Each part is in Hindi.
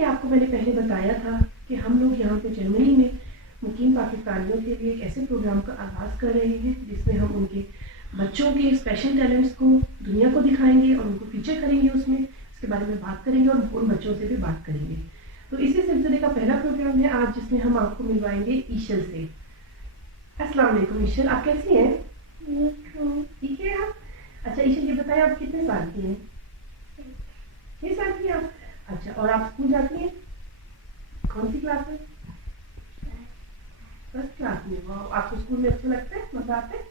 कि आपको मैंने पहले बताया था कि हम लोग यहाँ पे जर्मनी में मुकीम पाकिस्तानियों के लिए एक ऐसे प्रोग्राम का आगाज़ कर रहे हैं जिसमें हम उनके बच्चों के स्पेशल टैलेंट्स को दुनिया को दिखाएंगे और उनको फीचर करेंगे, उसमें इसके बारे में बात करेंगे और उन बच्चों से भी बात करेंगे। तो इसी सिलसिले का पहला प्रोग्राम है आज, जिसमें हम आपको मिलवाएंगे ईशल से। अस्सलाम वालेकुम ईशल, आप कैसी हैं? ठीक है आप? अच्छा ईशल, ये बताएं आप कितने साल की हैं? 6 साल की आप? अच्छा, और आप स्कूल जाती हैं? कौन सी क्लास में? फर्स्ट क्लास में। वाह, आपको स्कूल में अच्छा लगता है, मजा आता है?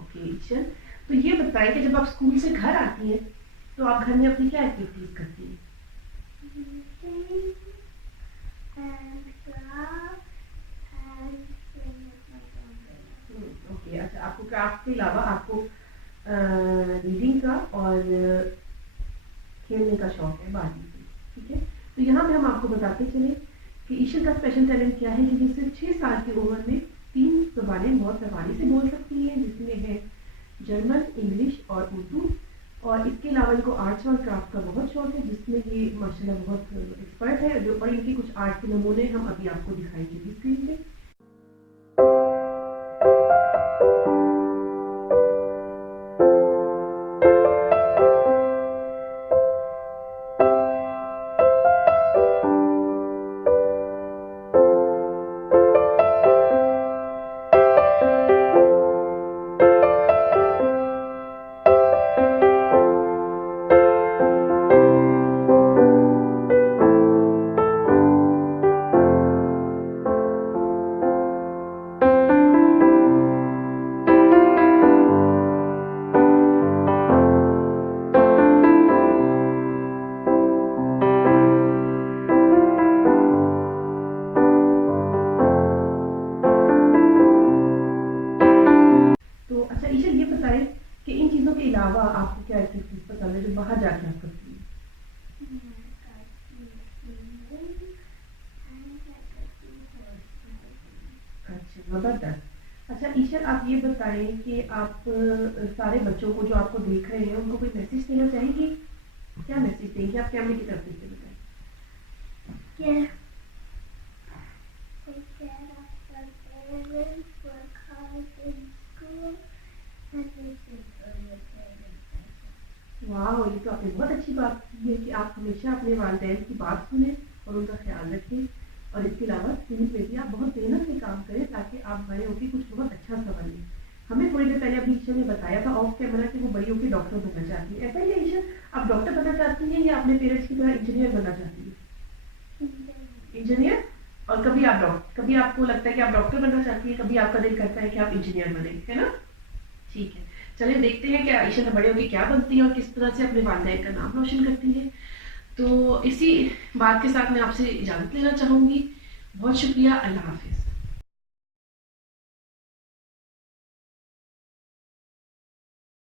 ओके ईशल, तो ये बताएं कि जब आप स्कूल से घर आती हैं तो आप घर में अपनी क्या एक्टिविटीज करती हैं? ओके, अच्छा, आपको क्राफ्ट के अलावा आपको रीडिंग का और खेलने का शौक है बाकी से, ठीक है? तो यहाँ पे हम आपको बताते चले कि ईशल का स्पेशल टैलेंट क्या है कि ये सिर्फ 6 साल की उम्र में 3 ज़बानें बहुत आसानी से बोल सकती हैं, जिसमें है जर्मन, इंग्लिश और उर्दू। और इसके अलावा इनको आर्ट्स और क्राफ्ट का बहुत शौक है, जिसमें ये माशाल्लाह बहुत एक्सपर्ट है। जो और इनके कुछ आर्ट के नमूने हम अभी आपको दिखाएंगे स्क्रीन पे। तो अच्छा ईशल, ये बताएं कि इन चीज़ों के अलावा आपको क्या एक्टिविटीज पसंद है जो बाहर जाके आप करती हैं? अच्छा, ज़बरदस्त। अच्छा ईशल, आप ये बताएं कि आप सारे बच्चों को जो आपको देख रहे हैं उनको कोई मैसेज देना चाहेंगे? क्या मैसेज देंगे आप कैमरे की तरफ से बताएं? वाह, ये तो आपने बहुत अच्छी बात की है कि आप हमेशा अपने वालिदैन की बात सुनें और उनका ख्याल रखें। और इसके अलावा स्कूल में भी आप बहुत मेहनत से काम करें ताकि आप बड़े होकर कुछ बहुत अच्छा सा बने। हमें थोड़ी देर पहले अभी ईशा ने बताया था ऑफ कैमरा कि वो बड़ी होकर डॉक्टर बनना चाहती है। ऐसा ही है ईशा, आप डॉक्टर बनना चाहती हैं या अपने पेरेंट्स की तरह इंजीनियर बनना चाहती है? इंजीनियर। और कभी आपको लगता है कि आप डॉक्टर बनना चाहती है, कभी आपका दिल करता है कि आप इंजीनियर बने, है ना? ठीक है, चलिए देखते हैं कि आयशा ने बड़े होकर क्या बनती है और किस तरह से अपने वालिदैन का नाम रोशन करती है। तो इसी बात के साथ मैं आपसे इजाज़त लेना चाहूँगी। बहुत शुक्रिया, अल्लाह हाफिज़।